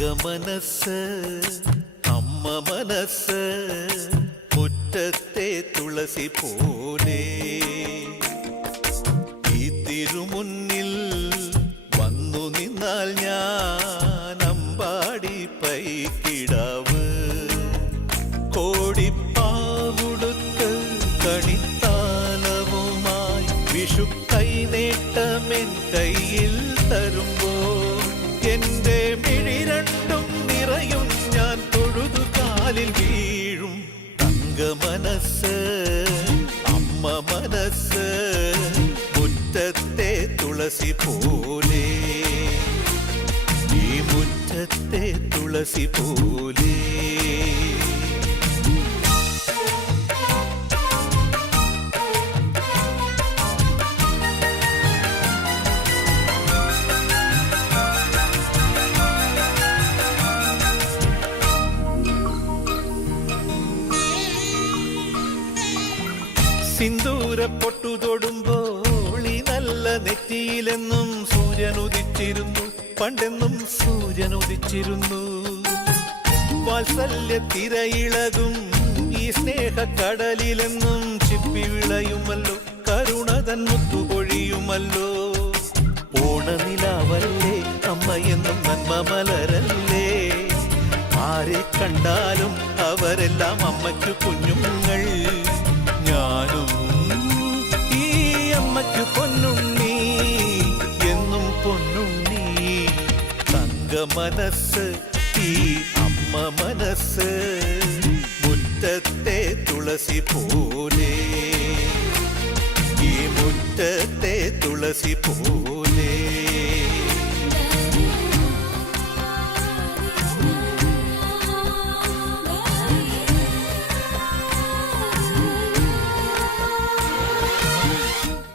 മനസ്സ് അമ്മ മനസ്സ് മുറ്റത്തെ തുളസി പോലെ ഈ തിരുമുന്നിൽ വന്നു നിന്നാൽ ഞാൻ അമ്പാടി പൈക്കിടാവ് കോടിപ്പാവുടുത്ത് കണിത്താലവുമായി വിഷു കൈനേട്ടമെൻ കയ്യിൽ തരുമ്പോൾ എന്റെ മിഴി രണ്ടും നിറയും ഞാൻ തൊഴുതു കാലിൽ വീഴും തങ്ക മനസ്സ് അമ്മ മനസ്സ് മുറ്റത്തെ തുളസി പോലെ ഈ മുറ്റത്തെ തുളസി പോലെ സിന്ദൂര പൊട്ടു തൊടുമ്പോൾ ഈ നല്ല നെറ്റിയിലെന്നും സൂര്യൻ ഉദിച്ചിരുന്നു പണ്ടെന്നും സൂര്യൻ ഉദിച്ചിരുന്നു വാത്സല്യ തിരയിളകും ഈ സ്നേഹക്കടലിലെന്നും ചിപ്പി വിളയുമല്ലോ കരുണതൻ മുത്തുപൊഴിയുമല്ലോ ഓണനിലാവല്ലേ അമ്മയെന്നും നന്മ മലരല്ലേ ആരെ കണ്ടാലും അവരെല്ലാം അമ്മയ്ക്കു കുഞ്ഞുങ്ങൾ ഞാനും ഈ അമ്മയ്ക്കു പൊന്നുണ്ണി എന്നും പൊന്നുണ്ണി തങ്ക മനസ്സ് ഈ അമ്മ മനസ്സ് മുറ്റത്തെ തുളസി പോലെ ഈ മുറ്റത്തെ തുളസി പോലെ